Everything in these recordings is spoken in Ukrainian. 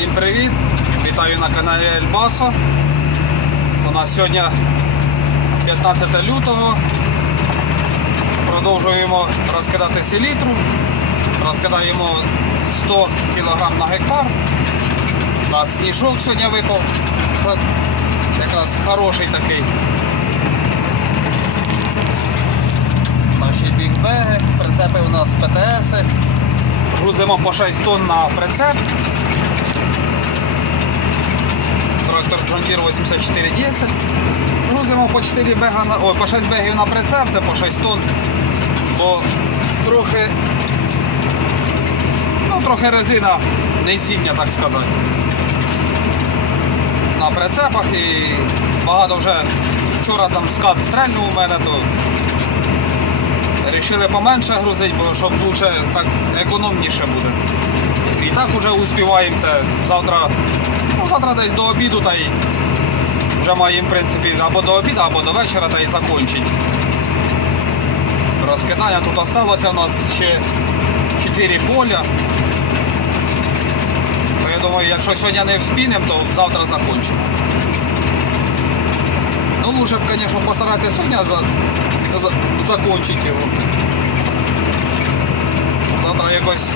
Всім привіт! Вітаю на каналі Ельбасо. У нас сьогодні 15 лютого. Продовжуємо розкидати селітру. Розкидаємо 100 кг на гектар. У нас сніжок сьогодні випав. Якраз хороший такий. Наші бігбеги, прицепи у нас ПТС. Грузимо по 6 тонн на прицеп. Трактор John Deere 8410. Грузимо по 4 бега на, ой, по 6 бегів на прицеп, це по 6 тонн. Бо трохи, ну, трохи резина не сітня, так сказати. На прицепах і багато вже вчора там скат стрельнув у мене, то Рішили поменше грузити, бо щоб лучше так економніше буде. І так вже успіваємо це завтра, завтра десь до обіду та й вже маємо в принципі або до обіду, або до вечора та й закінчить. Розкидання тут залишилося у нас ще 4 поля. То я думаю, якщо сьогодні не вспінемо, то завтра закінчимо. Ну, лучше б, звісно, постаратися сьогодні за, за, закончити його. Завтра якось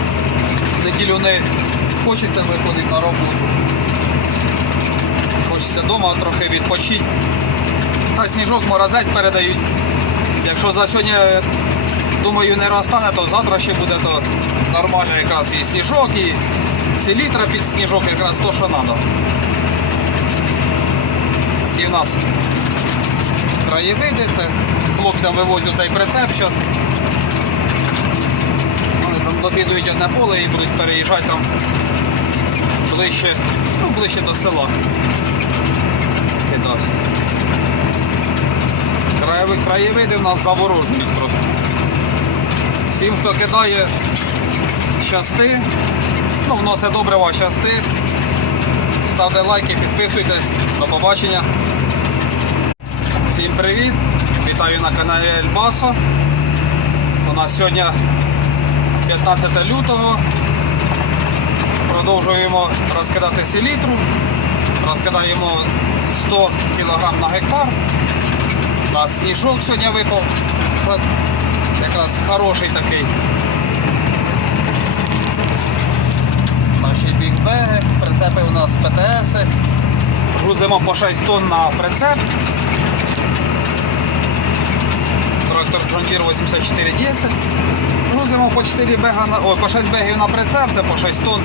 неділю не хочеться виходити на роботу. Хочеться вдома трохи відпочити. Так, сніжок морозець передають. Якщо за сьогодні, думаю, не розтане, то завтра ще буде то нормально якраз і сніжок, і селітра під сніжок якраз то, що треба. І в нас краєвиди. Це хлопцям вивозю цей прицеп зараз. Вони там одне поле і будуть переїжджати там ближче, ну, ближче до села. Краєви, краєвиди в нас заворожують просто. Всім, хто кидає щасти, ну, вносить добрива щасти. Ставте лайки, підписуйтесь. До побачення. Всім привіт! Вітаю на каналі Ельбасо. У нас сьогодні 15 лютого. Продовжуємо розкидати селітру. Розкидаємо 100 кг на гектар. Нас сніжок сьогодні випав. Якраз хороший такий. Наші бігбеги, прицепи у нас ПТС. Грузимо по 6 тонн на прицеп. Трактор Deere 8410. Грузимо по 4 бега на, ой, по 6 бегів на прицеп, це по 6 тонн.